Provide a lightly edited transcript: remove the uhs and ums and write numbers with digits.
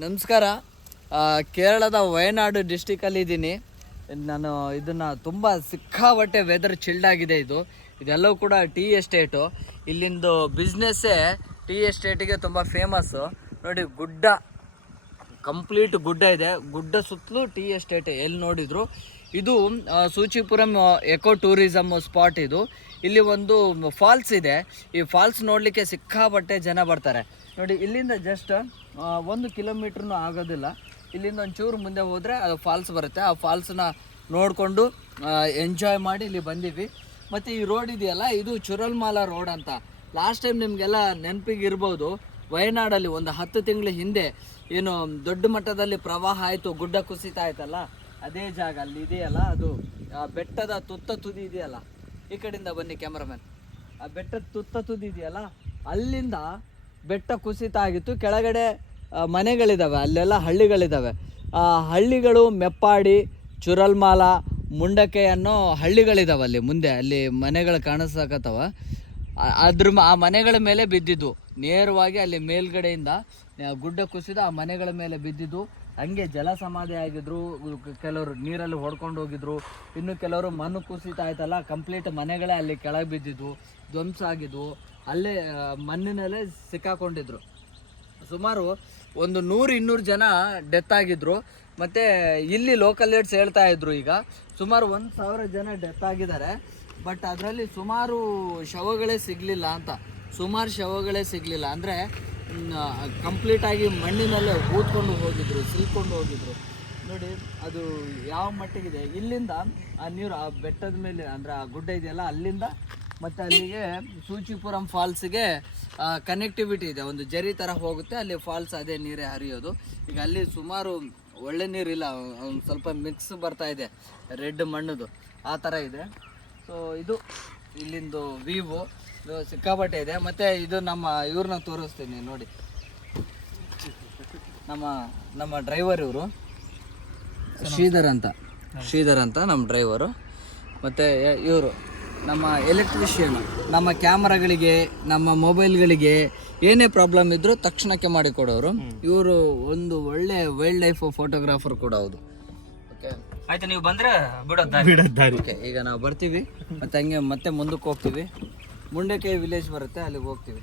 ನಮಸ್ಕಾರ. ಕೇರಳದ ವಯನಾಡು ಡಿಸ್ಟಿಕಲ್ಲಿ ಇದ್ದೀನಿ. ನಾನು ಇದನ್ನು ತುಂಬ ಸಿಕ್ಕಾಪಟ್ಟೆ ವೆದರ್ ಚಿಲ್ಡ್ ಆಗಿದೆ. ಇದೆಲ್ಲವೂ ಕೂಡ ಟೀ ಎಸ್ಟೇಟು. ಇಲ್ಲಿಂದು ಬಿಸ್ನೆಸ್ಸೇ ಟೀ ಎಸ್ಟೇಟಿಗೆ ತುಂಬ ಫೇಮಸ್ಸು. ನೋಡಿ, ಗುಡ್ಡ, ಕಂಪ್ಲೀಟ್ ಗುಡ್ಡ ಇದೆ. ಗುಡ್ಡ ಸುತ್ತಲೂ ಟೀ ಎಸ್ಟೇಟ್ ಎಲ್ಲಿ ನೋಡಿದ್ರು. ಇದು ಸೂಚಿಪುರಂ ಎಕೋ ಟೂರಿಸಮ್ ಸ್ಪಾಟ್. ಇಲ್ಲಿ ಒಂದು ಫಾಲ್ಸ್ ಇದೆ. ಈ ಫಾಲ್ಸ್ ನೋಡಲಿಕ್ಕೆ ಸಿಕ್ಕಾಪಟ್ಟೆ ಜನ ಬರ್ತಾರೆ. ನೋಡಿ, ಇಲ್ಲಿಂದ ಜಸ್ಟ್ 1 ಕಿಲೋಮೀಟ್ರೂ ಆಗೋದಿಲ್ಲ. ಇಲ್ಲಿಂದ ಒಂಚೂರು ಮುಂದೆ ಹೋದರೆ ಅದು ಫಾಲ್ಸ್ ಬರುತ್ತೆ. ಆ ಫಾಲ್ಸನ್ನ ನೋಡಿಕೊಂಡು ಎಂಜಾಯ್ ಮಾಡಿ ಇಲ್ಲಿ ಬಂದೀವಿ. ಮತ್ತು ಈ ರೋಡ್ ಇದೆಯಲ್ಲ, ಇದು ಚುರಲ್ಮಾಲಾ ರೋಡ್ ಅಂತ. ಲಾಸ್ಟ್ ಟೈಮ್ ನಿಮಗೆಲ್ಲ ನೆನಪಿಗೆ ಇರ್ಬೋದು, ವಯನಾಡಲ್ಲಿ ಒಂದು 10 ತಿಂಗಳ ಹಿಂದೆ ಏನು ದೊಡ್ಡ ಮಟ್ಟದಲ್ಲಿ ಪ್ರವಾಹ ಆಯಿತು, ಗುಡ್ಡ ಕುಸಿತ ಆಯ್ತಲ್ಲ, ಅದೇ ಜಾಗ ಅಲ್ಲಿ ಇದೆಯಲ್ಲ, ಅದು ಬೆಟ್ಟದ ತುತ್ತ ತುದಿ ಇದೆಯಲ್ಲ. ಈ ಕಡೆಯಿಂದ ಬನ್ನಿ ಕ್ಯಾಮ್ರಾಮನ್. ಆ ಬೆಟ್ಟದ ತುತ್ತ ತುದಿ ಇದೆಯಲ್ಲ, ಅಲ್ಲಿಂದ ಬೆಟ್ಟ ಕುಸಿತ ಆಗಿತ್ತು. ಕೆಳಗಡೆ ಮನೆಗಳಿದ್ದಾವೆ, ಅಲ್ಲೆಲ್ಲ ಹಳ್ಳಿಗಳಿದ್ದಾವೆ. ಆ ಹಳ್ಳಿಗಳು ಮೆಪ್ಪಾಡಿ, ಚುರಲ್ಮಾಲಾ, ಮುಂಡಕೆ ಅನ್ನೋ ಹಳ್ಳಿಗಳಿದ್ದಾವೆ ಅಲ್ಲಿ ಮುಂದೆ. ಅಲ್ಲಿ ಮನೆಗಳು ಕಾಣಿಸಕತ್ತವ. ಆ ಮನೆಗಳ ಮೇಲೆ ಬಿದ್ದಿದ್ದು ನೇರವಾಗಿ ಅಲ್ಲಿ ಮೇಲ್ಗಡೆಯಿಂದ ಗುಡ್ಡ ಕುಸಿದ ಆ ಮನೆಗಳ ಮೇಲೆ ಬಿದ್ದಿದ್ದು. ಹಂಗೆ ಜಲ ಸಮಾಧಿ ಆಗಿದ್ರು. ಕೆಲವರು ನೀರಲ್ಲಿ ಹೊಡ್ಕೊಂಡು ಹೋಗಿದ್ರು. ಇನ್ನು ಕೆಲವರು ಮಣ್ಣು ಕುಸಿತ ಆಯ್ತಲ್ಲ, ಕಂಪ್ಲೀಟ್ ಮನೆಗಳೇ ಅಲ್ಲಿ ಕೆಳಗೆ ಬಿದ್ದಿದ್ದು, ಧ್ವಂಸ ಆಗಿದ್ವು. ಅಲ್ಲೇ ಮಣ್ಣಿನಲ್ಲೇ ಸಿಕ್ಕಾಕೊಂಡಿದ್ರು. ಸುಮಾರು ಒಂದು 100-200 ಜನ ಡೆತ್ ಆಗಿದ್ರು. ಮತ್ತು ಇಲ್ಲಿ ಲೋಕಲ್ ಏಡ್ಸ್ ಹೇಳ್ತಾ ಇದ್ರು, ಈಗ ಸುಮಾರು 1000 ಜನ ಡೆತ್ ಆಗಿದ್ದಾರೆ. ಬಟ್ ಅದರಲ್ಲಿ ಸುಮಾರು ಶವಗಳೇ ಸಿಗಲಿಲ್ಲ ಅಂತ. ಸುಮಾರು ಶವಗಳೇ ಸಿಗಲಿಲ್ಲ ಅಂದರೆ ಕಂಪ್ಲೀಟಾಗಿ ಮಣ್ಣಿನಲ್ಲೇ ಊದ್ಕೊಂಡು ಹೋಗಿದ್ರು, ಸಿಲ್ಕೊಂಡು ಹೋಗಿದ್ರು. ನೋಡಿ, ಅದು ಯಾವ ಮಟ್ಟಿಗಿದೆ. ಇಲ್ಲಿಂದ ಆ ನೀರು ಆ ಬೆಟ್ಟದ ಮೇಲೆ, ಅಂದರೆ ಆ ಗುಡ್ಡ ಇದೆಯಲ್ಲ, ಅಲ್ಲಿಂದ ಮತ್ತು ಅಲ್ಲಿಗೆ ಸೂಚಿಪುರಂ ಫಾಲ್ಸಿಗೆ ಕನೆಕ್ಟಿವಿಟಿ ಇದೆ. ಒಂದು ಜರಿ ಥರ ಹೋಗುತ್ತೆ, ಅಲ್ಲಿ ಫಾಲ್ಸ್ ಅದೇ ನೀರೇ ಹರಿಯೋದು. ಈಗ ಅಲ್ಲಿ ಸುಮಾರು ಒಳ್ಳೆ ನೀರಿಲ್ಲ, ಒಂದು ಸ್ವಲ್ಪ ಮಿಕ್ಸ್ ಬರ್ತಾ ಇದೆ, ರೆಡ್ ಮಣ್ಣದು ಆ ಥರ ಇದೆ. ಸೊ ಇದು ಇಲ್ಲಿಂದು ವ್ಯೂವು ಸಿಕ್ಕಾಪಟ್ಟೆ ಇದೆ. ಮತ್ತು ಇದು ಇವ್ರನ್ನ ತೋರಿಸ್ತೀನಿ ನೋಡಿ. ನಮ್ಮ ಡ್ರೈವರ್ ಇವರು ಶ್ರೀಧರ್ ಅಂತ ನಮ್ಮ ಡ್ರೈವರು. ಮತ್ತು ಇವರು ನಮ್ಮ ಎಲೆಕ್ಟ್ರಿಷಿಯನ್. ನಮ್ಮ ಕ್ಯಾಮ್ರಾಗಳಿಗೆ, ನಮ್ಮ ಮೊಬೈಲ್ಗಳಿಗೆ ಏನೇ ಪ್ರಾಬ್ಲಮ್ ಇದ್ದರೂ ತಕ್ಷಣಕ್ಕೆ ಮಾಡಿಕೊಡೋರು. ಇವರು ಒಂದು ಒಳ್ಳೆ ವೈಲ್ಡ್ ಲೈಫ್ ಫೋಟೋಗ್ರಾಫರ್ ಕೂಡ ಹೌದು. ಓಕೆ, ಆಯ್ತು, ನೀವು ಬಂದರೆ ಬಿಡೋದಾರಿ. ಓಕೆ, ಈಗ ನಾವು ಬರ್ತೀವಿ. ಮತ್ತು ಹಂಗೆ ಮತ್ತೆ ಮುಂದಕ್ಕೆ ಹೋಗ್ತೀವಿ. ಮುಂಡಕೆ ವಿಲೇಜ್ ಬರುತ್ತೆ, ಅಲ್ಲಿಗೆ ಹೋಗ್ತೀವಿ.